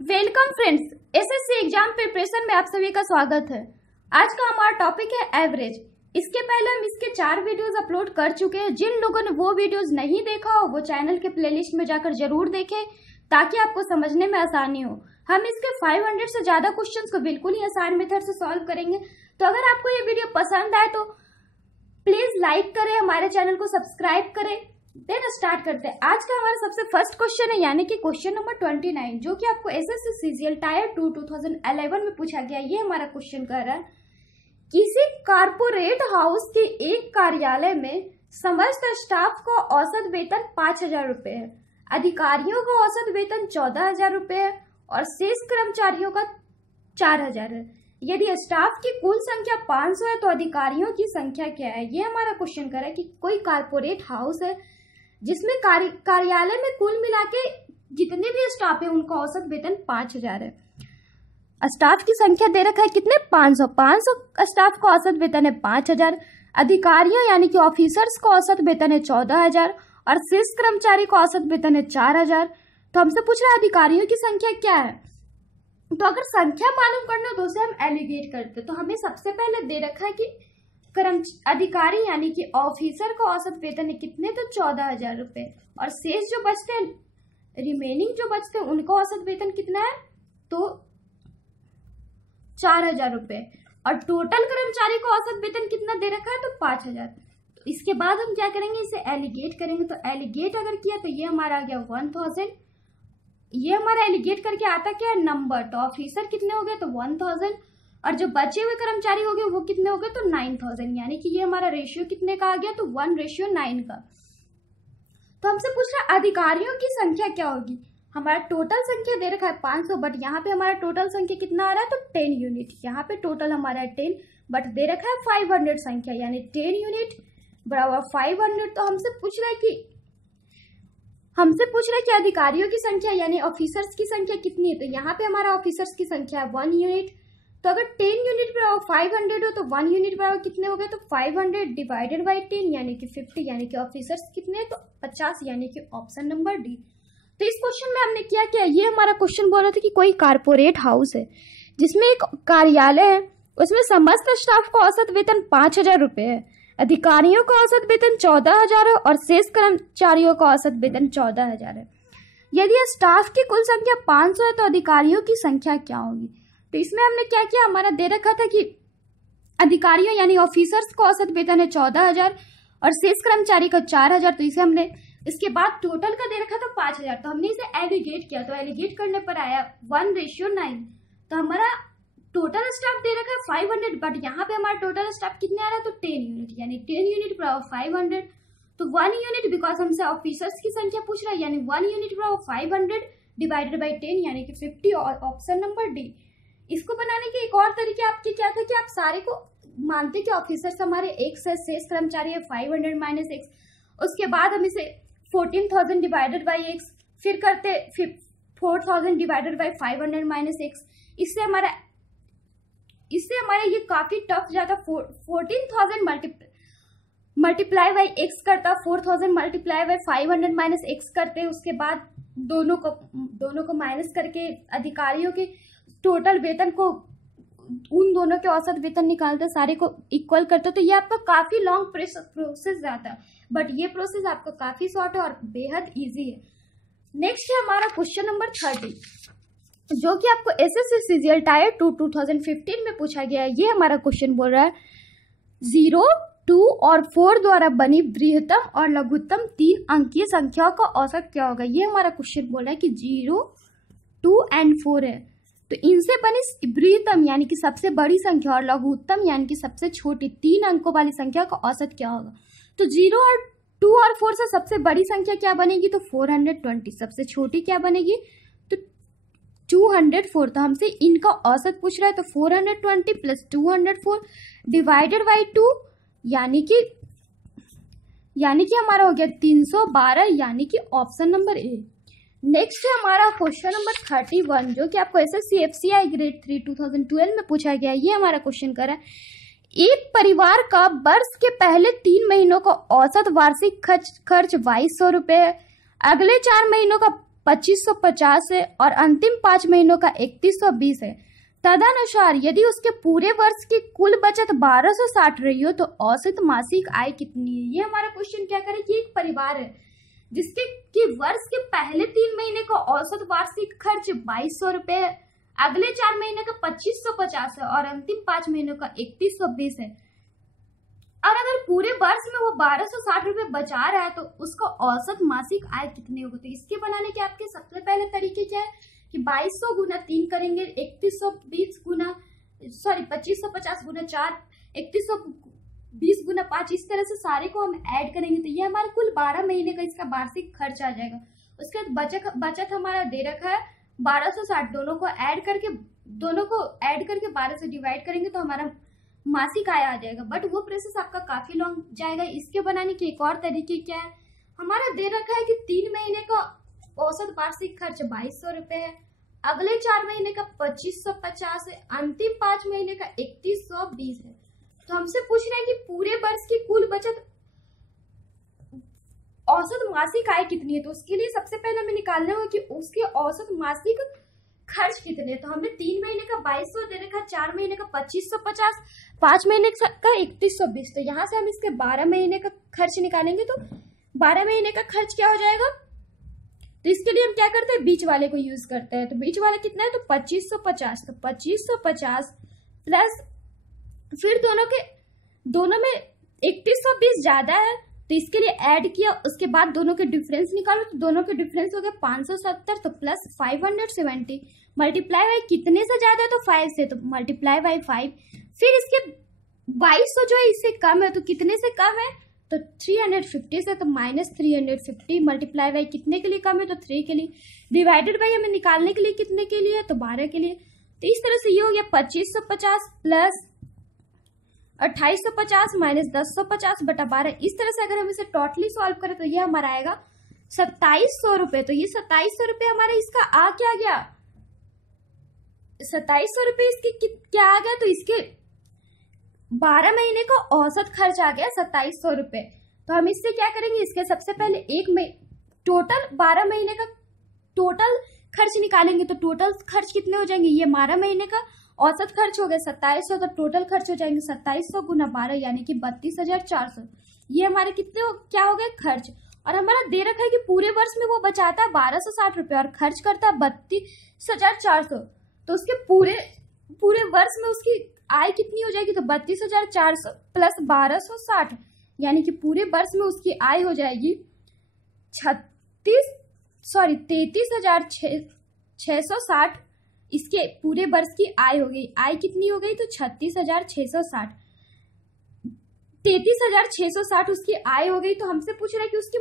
Welcome friends, SSC exam preparation में आप सभी का स्वागत है। आज का हमारा टॉपिक है एवरेज। इसके पहले हम इसके 4 वीडियोस अपलोड कर चुके हैं। जिन लोगों ने वो वीडियोस नहीं देखा हो वो चैनल के प्लेलिस्ट में जाकर जरूर देखें ताकि आपको समझने में आसानी हो। हम इसके 500 से ज्यादा क्वेश्चंस को बिल्कुल ही आसान मेथड से सॉल्व करेंगे। तो अगर आपको ये वीडियो पसंद आए तो प्लीज लाइक करें, हमारे चैनल को सब्सक्राइब करें। देन स्टार्ट करते हैं। आज का हमारा सबसे फर्स्ट क्वेश्चन है यानी कि क्वेश्चन नंबर 29, जो कि आपको एसएससी सीजीएल टायर 2 2011 में पूछा गया। ये हमारा क्वेश्चन कर रहा है, किसी कारपोरेट हाउस के एक कार्यालय में समस्त स्टाफ का औसत वेतन 5,000 रुपए है, अधिकारियों का औसत वेतन 14,000 रुपए है और शेष कर्मचारियों का 4,000 है। यदि स्टाफ की कुल संख्या 500 है तो अधिकारियों की संख्या क्या है। ये हमारा क्वेश्चन कर रहा है कि कोई कारपोरेट हाउस है जिसमें कार्यालय में कुल मिला के जितने भी स्टाफ है उनका औसत वेतन 5,000 है। स्टाफ की संख्या दे रखा है कितने, 500 स्टाफ का औसत वेतन है 5,000। अधिकारियों यानी कि ऑफिसर्स का औसत वेतन है 14,000 और शेष कर्मचारी का औसत वेतन है 4,000। तो हमसे पूछ रहा है अधिकारियों की संख्या क्या है। तो अगर संख्या मालूम करना तो उसे हम एलिगेट करते। तो हमें सबसे पहले दे रखा है कि अधिकारी यानी कि ऑफिसर का औसत वेतन है कितने, तो 14,000 रुपए और शेष जो बचते हैं, रिमेनिंग जो बचते हैं उनका औसत वेतन कितना है, तो 4,000 रुपए और टोटल कर्मचारी का औसत वेतन कितना दे रखा है, तो 5,000। तो इसके बाद हम क्या करेंगे, इसे एलिगेट करेंगे। तो एलिगेट अगर किया तो ये हमारा आ गया 1,000। ये हमारा एलिगेट करके आता क्या है, नंबर। तो ऑफिसर कितने हो गए, तो 1,000 और जो बचे हुए कर्मचारी हो गए वो कितने हो गए, तो 9,000। यानी कि ये हमारा रेशियो कितने का आ गया, तो 1:9 का। तो हमसे पूछ रहा है अधिकारियों की संख्या क्या होगी। हमारा टोटल संख्या दे रखा है 500, बट यहाँ पे हमारा टोटल संख्या कितना आ रहा है, तो 10 यूनिट। यहाँ पे टोटल हमारा है 10, बट दे रखा है 500 संख्या, यानी 10 यूनिट बराबर 500। तो हमसे पूछ रहा है कि अधिकारियों की संख्या यानी ऑफिसर्स की संख्या कितनी है। तो यहाँ पे हमारा ऑफिसर्स की संख्या है 1 यूनिट। तो अगर 10 यूनिट बराबर 500 हो तो 1 यूनिट बराबर कितने हो गए, तो 500 डिवाइडेड बाई 10 यानी कि 50, यानी कि ऑफिसर्स कितने, तो 50, यानी कि ऑप्शन नंबर डी। तो इस क्वेश्चन में हमने क्या किया, ये हमारा क्वेश्चन बोल रहा था कि कोई कारपोरेट हाउस है जिसमें एक कार्यालय है, उसमें समस्त स्टाफ का औसत वेतन 5,000 रुपए है, अधिकारियों का औसत वेतन 14,000 है और शेष कर्मचारियों का औसत वेतन 14,000 है। यदि स्टाफ की कुल संख्या 500 है तो अधिकारियों की संख्या क्या होगी। तो इसमें हमने क्या किया, हमारा दे रखा था कि अधिकारियों यानी ऑफिसर्स का औसत वेतन है 14,000 और शेष कर्मचारी का 4,000। तो इसे हमने इसके बाद टोटल का दे रखा था 5,000। तो हमने इसे एलिगेट किया। तो एलिगेट करने पर आया 1:9। तो हमारा टोटल स्टाफ दे रखा है 500, बट यहाँ पे हमारा टोटल स्टाफ कितने आ रहा है, तो 10 यूनिट, यानी 10 यूनिट बराबर 500। तो 1 यूनिट बिकॉज हमसे ऑफिसर्स की संख्या पूछ रहा है, यानी 1 यूनिट बराबर 500 डिवाइडेड बाई 10 यानी कि 50 और ऑप्शन नंबर डी। इसको बनाने के एक और तरीके आपके क्या था कि आप सारे को मानते कि ऑफिसर्स हमारे x है, शेष कर्मचारी है 500 माइनस x। उसके बाद हम इसे 14,000 डिवाइडेड बाई x, फिर करते 4,000 डिवाइडेड बाई 500 माइनस x। इससे हमारा ये काफी टफ जाता। 14,000 मल्टीप्लाई बाई x करता, 4,000 मल्टीप्लाई बाई 500 माइनस x करते। उसके बाद दोनों को माइनस करके अधिकारियों के टोटल वेतन को, उन दोनों के औसत वेतन निकालते, सारे को इक्वल करते। तो ये आपका काफी लॉन्ग प्रोसेस जाता है, बट ये प्रोसेस आपका काफी शॉर्ट है और बेहद इजी है। नेक्स्ट है हमारा क्वेश्चन नंबर 30, जो कि आपको एसएससी सीजीएल टायर 2 2015 में पूछा गया है। ये हमारा क्वेश्चन बोल रहा है 0, 2 और 4 द्वारा बनी बृहत्तम और लघुत्तम 3 अंकीय संख्याओं का औसत क्या होगा। ये हमारा क्वेश्चन बोल रहा है कि 0, 2 एंड 4 है, तो इनसे बनी बृहत्तम यानी कि सबसे बड़ी संख्या और लघुत्तम यानी कि सबसे छोटी 3 अंकों वाली संख्या का औसत क्या होगा। तो 0 और 2 और 4 से सबसे बड़ी संख्या क्या बनेगी, तो 420। सबसे छोटी क्या बनेगी, तो 204। तो हमसे इनका औसत पूछ रहा है, तो 420 प्लस 204 डिवाइडेड बाई 2 यानी कि हमारा हो गया 312, यानी कि ऑप्शन नंबर ए। नेक्स्ट है हमारा क्वेश्चन नंबर 31, जो कि आपको एसएससी एफसीआई ग्रेड 3 2012 में पूछा गया है। ये हमारा क्वेश्चन कर रहा है, एक परिवार का वर्ष के पहले 3 महीनों का औसत वार्षिक खर्च 2,200 रुपए है, अगले 4 महीनों का 2550 है और अंतिम 5 महीनों का 3120 है। तदनुसार यदि उसके पूरे वर्ष की कुल बचत 1260 रही हो तो औसत मासिक आय कितनी है। ये हमारा क्वेश्चन क्या करे कि एक परिवार है जिसके कि वर्ष के पहले 3 महीने का औसत वार्षिक खर्च 2200 रुपए है, अगले 4 महीने का 2550 है और अंतिम 5 महीनों का 3120 है। और अगर पूरे वर्ष में वो 1260 रुपए बचा रहा है तो उसका औसत मासिक आय कितनी होगी। तो इसके बनाने के आपके सबसे पहले तरीके क्या है कि 2200 गुना 3 करेंगे, 2550 गुना 4, 3120 गुना 5, इस तरह से सारे को हम ऐड करेंगे तो ये हमारा कुल 12 महीने का इसका वार्षिक खर्च आ जाएगा। उसके बाद बचत हमारा दे रखा है 1260, दोनों को ऐड करके 12 से डिवाइड करेंगे तो हमारा मासिक आय आ जाएगा। बट वो प्रोसेस आपका काफी लॉन्ग जाएगा। इसके बनाने के एक और तरीके क्या है, हमारा दे रखा है कि 3 महीने का औसत वार्षिक खर्च 2200 रुपए है, अगले 4 महीने का 2550 है, अंतिम 5 महीने का 3120 है। तो हमसे पूछ रहे हैं कि पूरे वर्ष की कुल बचत औसत मासिक आय कितनी है। तो उसके लिए सबसे पहले हमें निकालना होगा कि उसके औसत मासिक खर्च कितने। तो हमने 3 महीने का 2200 दे रखा, 4 महीने का 2550, 5 महीने का 3120। तो यहाँ से हम इसके 12 महीने का खर्च निकालेंगे तो 12 महीने का खर्च क्या हो जाएगा। तो इसके लिए हम क्या करते हैं, बीच वाले को यूज करते हैं। तो बीच वाला कितना है तो 2550, तो 2550 प्लस फिर दोनों में 3120 ज्यादा है तो इसके लिए ऐड किया, उसके बाद दोनों के डिफरेंस निकालो तो दोनों के डिफरेंस हो गए 570, तो प्लस 570 मल्टीप्लाई बाई कितने से ज्यादा है तो 5 से, तो मल्टीप्लाई बाई 5। फिर इसके 2200 जो है इससे कम है तो कितने से कम है तो 350 से, तो माइनस 350 मल्टीप्लाई बाई कितने के लिए कम है तो 3 के लिए, डिवाइडेड बाई हमें निकालने के लिए कितने के लिए तो 12 के लिए। तो इस तरह से ये हो गया 2550 प्लस 2850 माइनस 1050 बटा 12। इस तरह से अगर हम इसे टोटली सॉल्व करें तो ये हमारा आएगा 2700 रुपए। तो ये 2700 रुपए हमारा इसका आ क्या गया, 2700 रुपए इसके क्या आ गया तो इसके 12 महीने का औसत खर्च आ गया 2700 रुपए। तो हम इससे क्या करेंगे, इसके सबसे पहले टोटल 12 महीने का टोटल खर्च निकालेंगे। तो टोटल खर्च कितने हो जाएंगे, ये 12 महीने का औसत खर्च हो गया 2700, तो टोटल खर्च हो जाएंगे 2700 गुना 12 यानी कि 32,400। ये हमारे कितने क्या हो गए खर्च। और हमारा दे रखा है कि पूरे वर्ष में वो बचाता है 1260 रुपए और खर्च करता है 32,400। तो उसके पूरे वर्ष में उसकी आय कितनी हो जाएगी तो 32,400 प्लस 1260 यानी कि पूरे वर्ष में उसकी आय हो जाएगी 33,660। इसके पूरे वर्ष की आय हो गई, आय कितनी हो गई तो 36,660, 33,660 उसकी आय हो गई। तो हमसे पूछ रहा है कि उसकी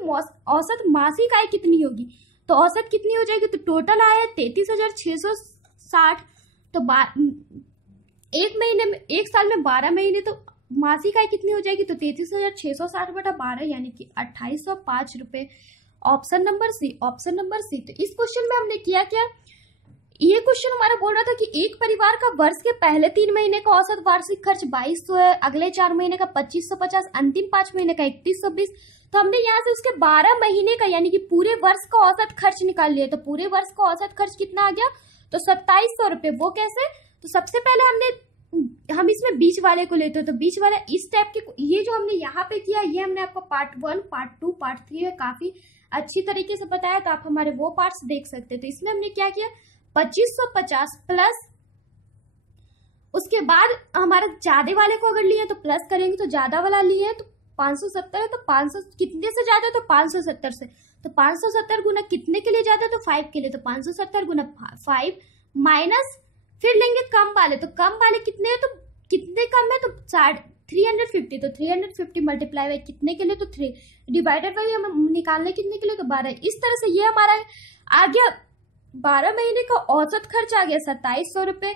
औसत मासिक आय कितनी होगी। तो औसत कितनी हो जाएगी तो टोटल आय है 33,660, तो एक साल में 12 महीने, तो मासिक आय कितनी हो जाएगी तो 33,660 बटा 12 यानी कि 2805 रुपए। Option number C. तो इस क्वेश्चन में हमने किया क्या, ये क्वेश्चन हमारा बोल रहा था कि एक परिवार का वर्ष के पहले 3 महीने का औसत वार्षिक खर्च 2200 है, अगले 4 महीने का 2550, अंतिम 5 महीने का 3120। तो हमने यहाँ से उसके 12 महीने का यानी कि पूरे वर्ष का औसत खर्च निकाल लिया। तो पूरे वर्ष का औसत खर्च कितना आ गया तो 2700 रुपए। वो कैसे, तो सबसे पहले हम इसमें बीच वाले को लेते हैं। तो बीच वाला इस टाइप के, ये जो हमने यहाँ पे किया ये हमने आपको पार्ट 1, पार्ट 2, पार्ट 3 है काफी अच्छी तरीके से बताया, तो आप हमारे वो पार्ट्स देख सकते हैं। तो इसमें हमने क्या किया 2550 प्लस, उसके बाद हमारा ज्यादा वाले को अगर लिए तो प्लस करेंगे, तो ज्यादा वाला लिए तो 570 है, तो 500 कितने से ज्यादा तो 570 से, तो 570 गुना कितने के लिए ज्यादा तो 5 के लिए, तो 570 गुना 5 माइनस फिर लेंगे कम वाले, तो कम वाले कितने है तो कितने कम है तो 350, तो 350 मल्टीप्लाई बाई कितने के लिए तो 3 डिवाइडेड बाई हम निकालने कितने के लिए तो 12। इस तरह से ये हमारा आ गया 12 महीने का औसत खर्च आ गया 2700 रुपए।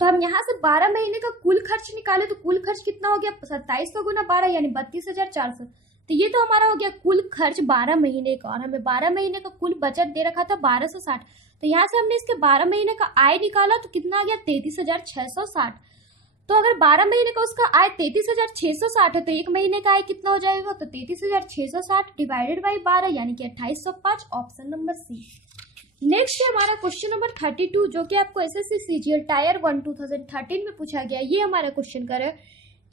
तो हम यहाँ से 12 महीने का कुल खर्च निकाले तो कुल खर्च कितना हो गया 2700 गुना 12 यानी 32,400। तो ये तो हमारा हो गया कुल खर्च 12 महीने का, और हमें 12 महीने का कुल बचत दे रखा था 1260। तो यहाँ से हमने इसके 12 महीने का आय निकाला तो कितना आ गया 33,660। तो अगर 12 महीने का उसका आय 33,660 है तो एक महीने का आय कितना हो जाएगा तो 33,660 डिवाइडेड बाई 12 यानी कि 2805। ऑप्शन नंबर सी। नेक्स्ट है हमारा क्वेश्चन नंबर 32 जो कि आपको एसएससी सीजीएल टायर 1 2013 में पूछा गया। ये हमारा क्वेश्चन कर है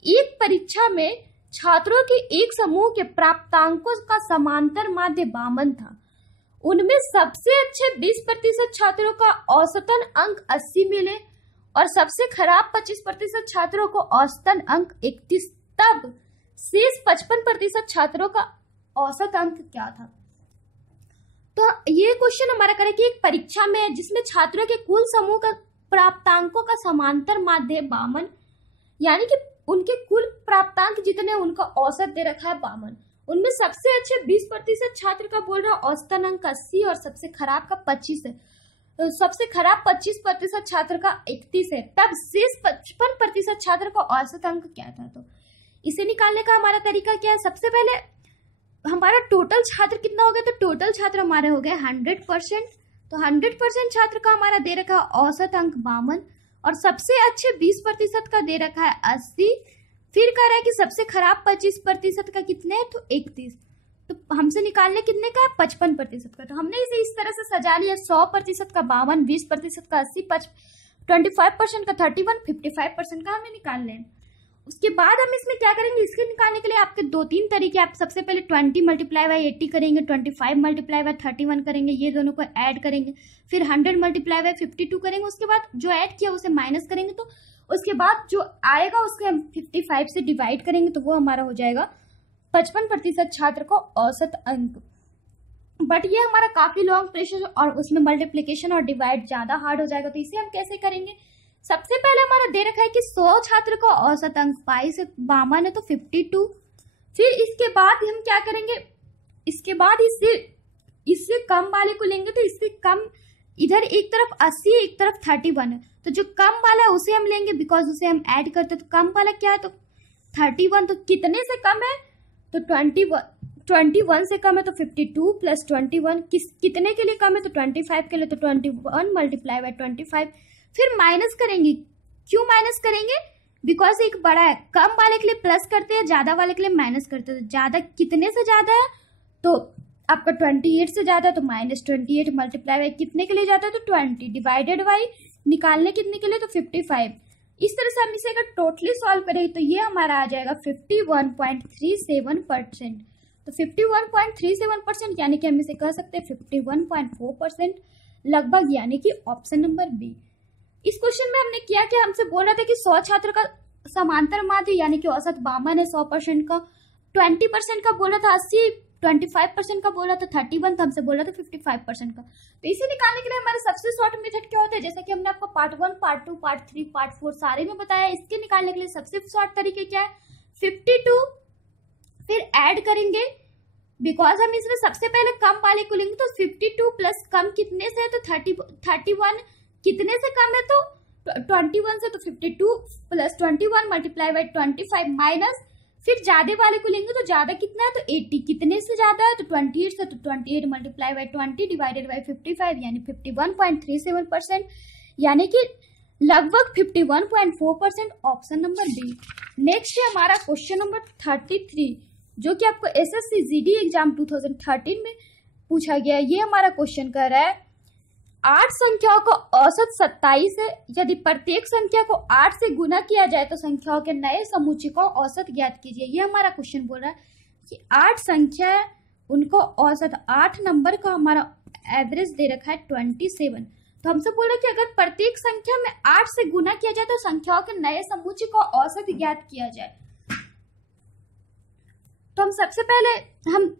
एक परीक्षा में छात्रों के एक समूह के प्राप्तांकों का समांतर माध्य 52 था। उनमें सबसे अच्छे 20% छात्रों का औसतन अंक 80 मिले और सबसे खराब 25% छात्रों को औसतन अंक 31। तब शेष 55% छात्रों का औसत अंक क्या था? तो ये क्वेश्चन हमारा करे कि एक परीक्षा में जिसमें छात्रों के कुल समूह का प्राप्तांकों का समांतर माध्य 52, यानी कि उनके कुल प्राप्तांक जितने उनका औसत दे रखा है 52, उनमें सबसे अच्छे 20% छात्र का बोल रहा है औसतन अंक 80 और सबसे खराब का 25 है। सबसे खराब 25% छात्र का 31 है। तब शेष 55% छात्र का औसत अंक क्या था? तो इसे निकालने का हमारा तरीका क्या है? सबसे पहले हमारा टोटल छात्र कितना हो गया? तो टोटल छात्र हमारे हो गए 100%। तो 100% छात्र का हमारा दे रखा है औसत अंक 52 और सबसे अच्छे 20% का दे रखा है 80। फिर कह रहा है कि सबसे खराब 25% का कितने है? तो 31। तो हमसे निकालने कितने का है? 55% का। तो हमने इसे इस तरह से सजा लिया 100% का 52, 20% का 80, 25% का 31, 55% का हमें निकालने हैं। उसके बाद हम इसमें क्या करेंगे? इसके निकालने के लिए आपके 2-3 तरीके। आप सबसे पहले 20 × 80 करेंगे, 25 × 31 करेंगे, ये दोनों को ऐड करेंगे, फिर 100 × 52 करेंगे। उसके बाद जो ऐड किया उसे माइनस करेंगे, तो उसके बाद जो आएगा उसके हम 55 से डिवाइड करेंगे, तो वो हमारा हो जाएगा 55% छात्र को औसत अंक। बट ये हमारा काफी लॉन्ग प्रोसेस और उसमें मल्टीप्लीकेशन और डिवाइड ज्यादा हार्ड हो जाएगा। तो इसे हम कैसे करेंगे? सबसे पहले हमारा दे रखा है कि 100 छात्र को औसत अंक 52 है तो 52। फिर इसके बाद हम क्या करेंगे? इसके बाद इससे कम वाले को लेंगे, तो इससे कम इधर एक तरफ 80 एक तरफ 31 है, तो जो कम वाला है उसे हम लेंगे बिकॉज उसे हम ऐड करते। तो कम वाला क्या है? तो 31। तो कितने से कम है? तो 21 से कम है तो 52 प्लस 21। कितने के लिए कम है? तो 25 के लिए, तो 21 × 25। फिर माइनस करेंगे। क्यों माइनस करेंगे? बिकॉज एक बड़ा है। कम वाले के लिए प्लस करते हैं, ज्यादा वाले के लिए माइनस करते हैं। ज्यादा कितने से ज्यादा है? तो आपका 28 से ज्यादा है तो -28 × कितने के लिए जाता है? तो 20 डिवाइडेड बाई निकालने कितने के लिए? तो 55। इस तरह से हम इसे अगर टोटली सॉल्व करें तो ये हमारा आ जाएगा 51.37%। तो 51.37% यानी कि हम इसे कह सकते हैं 51.4% लगभग, यानी कि ऑप्शन नंबर बी। इस क्वेश्चन में हमने किया कि हमसे बोल रहा था कि 100 छात्र का समांतर माध्य यानी कि औसत 52 है 100% का, 20% का बोला था 80, 25% का बोला था 31, तो हमसे बोला था 55% का। तो इसे निकालने के लिए हमारा सबसे शॉर्ट मेथड क्या होता है? जैसा कि हमने आपको पार्ट 1, पार्ट 2, पार्ट 3, पार्ट 4 सारे में बताया। इसके निकालने के लिए सबसे शॉर्ट तरीके क्या है? 52 फिर ऐड करेंगे, बिकॉज हम इसमें सबसे पहले कम वाले को लेंगे, तो 52 प्लस कम कितने से है? तो 31। कितने से कम है? तो 21 से, तो 52 प्लस 21 × 25 माइनस, फिर ज्यादा वाले को लेंगे तो ज्यादा कितना है? तो 80। कितने से ज्यादा है? तो 28 से, तो 28 × 20 डिवाइडेड बाई 55 यानी 51.37%, यानी कि लगभग 51.4%, ऑप्शन नंबर बी। नेक्स्ट है हमारा क्वेश्चन नंबर 33 जो कि आपको एसएससी जीडी एग्जाम 2013 में पूछा गया। ये हमारा क्वेश्चन कर रहा है 8 संख्याओं का औसत 27 है। यदि प्रत्येक संख्या को 8 से गुना किया जाए तो संख्याओं के नए समुच्चय का औसत ज्ञात कीजिए। ये हमारा क्वेश्चन बोल रहा है कि 8 संख्या है, उनको औसत 8 नंबर का हमारा एवरेज दे रखा है 27। तो हमसे बोल रहा है कि अगर प्रत्येक संख्या में 8 से गुना किया जाए तो संख्याओं के नए समुच्चय का औसत ज्ञात किया जाए। तो हम सबसे पहले हम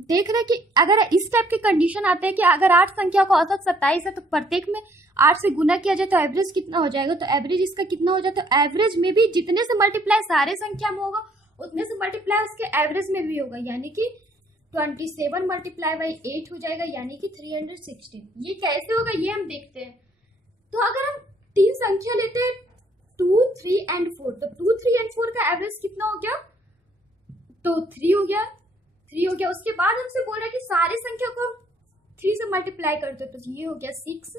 देख रहे हैं कि अगर इस टाइप के कंडीशन आते हैं कि अगर 8 संख्या का औसत 27 है तो प्रत्येक में 8 से गुना किया जाए तो एवरेज कितना हो जाएगा? तो एवरेज इसका कितना हो जाता है? एवरेज में भी जितने से मल्टीप्लाई सारे संख्या में होगा उतने से मल्टीप्लाई उसके एवरेज में भी होगा, यानी कि 27 × 8 हो जाएगा, यानी कि 316। ये कैसे होगा ये हम देखते हैं। तो अगर हम 3 संख्या लेते हैं 2, 3 एंड 4, तो 2, 3 एंड 4 का एवरेज कितना हो गया? तो 3 हो गया। उसके बाद हमसे बोल रहा है कि सारे संख्या को हम 3 से मल्टीप्लाई करते हैं, तो ये हो गया 6,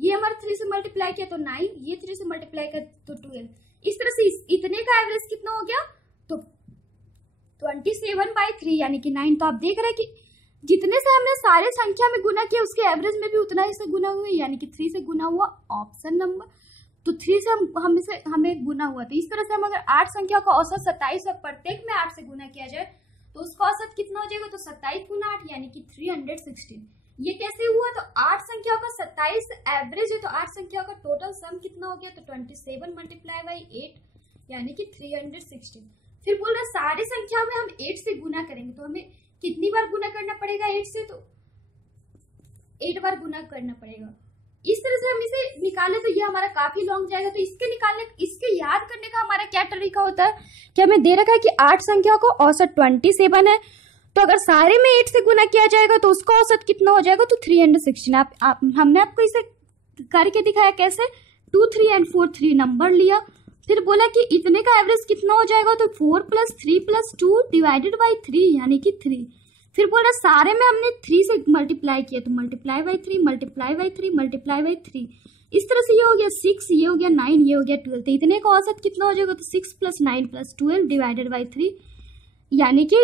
ये हमारा 3 से मल्टीप्लाई किया तो 9, ये 3 से मल्टीप्लाई किया तो 12। इस तरह से इतने का एवरेज कितना हो गया? तो 27/3 यानी कि 9। तो आप देख रहे हैं कि जितने से हमने सारे संख्या में गुना किया उसके एवरेज में भी उतना ही से गुना हुआ, यानी कि 3 से गुना हुआ ऑप्शन नंबर। तो 3 से हमें गुना हुआ। तो इस तरह से हम अगर 8 संख्या का औसत 27 और प्रत्येक में 8 से गुना किया जाए तो उसका औसत कितना हो जाएगा, तो 27 गुना 8 यानी कि 316। ये कैसे हुआ, तो 8 संख्या का 27 एवरेज है, तो 8 संख्या का टोटल सम कितना हो गया, तो 27 मल्टीप्लाई बाई 8 यानी कि 316। फिर बोल रहे सारी संख्या में हम 8 से गुना करेंगे, तो हमें कितनी बार गुना करना पड़ेगा 8 से, तो 8 बार गुना करना पड़ेगा। इस तरह से हम इसे निकाले तो ये हमारा काफी लॉन्ग जाएगा। तो इसके याद करने का हमारा क्या तरीका होता है कि हमें दे रखा है कि 8 संख्या को औसत 27 है, तो अगर सारे में 8 से गुना किया जाएगा तो उसका औसत कितना हो जाएगा, तो 316। हमने आपको इसे करके दिखाया कैसे, 2, 3 and 4 3 नंबर लिया, फिर बोला कि इतने का एवरेज कितना हो जाएगा, तो 4 + 3 + 2 डिवाइडेड बाई 3 यानी कि 3। फिर बोला सारे में हमने 3 से मल्टीप्लाई किया, तो multiply by 3 multiply by 3 multiply by 3। इस तरह से ये हो गया 6, ये हो गया 9, ये हो गया 12। तो इतने का औसत कितना हो जाएगा, तो 6 + 9 + 12 डिवाइडेड बाई 3 यानी कि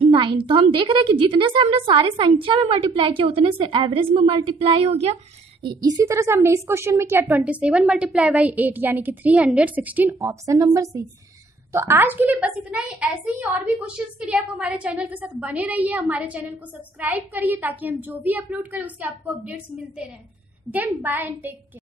9। तो हम देख रहे हैं कि जितने से हमने सारी संख्या में मल्टीप्लाई किया उतने से एवरेज में मल्टीप्लाई हो गया। इसी तरह से हमने इस क्वेश्चन में किया 27 मल्टीप्लाई बाई 8 यानी कि 316, ऑप्शन नंबर सी। तो आज के लिए बस इतना ही। ऐसे ही और भी क्वेश्चंस के लिए आप हमारे चैनल के साथ बने रहिए, हमारे चैनल को सब्सक्राइब करिए ताकि हम जो भी अपलोड करें उसके आपको अपडेट्स मिलते रहें। Then bye and take care.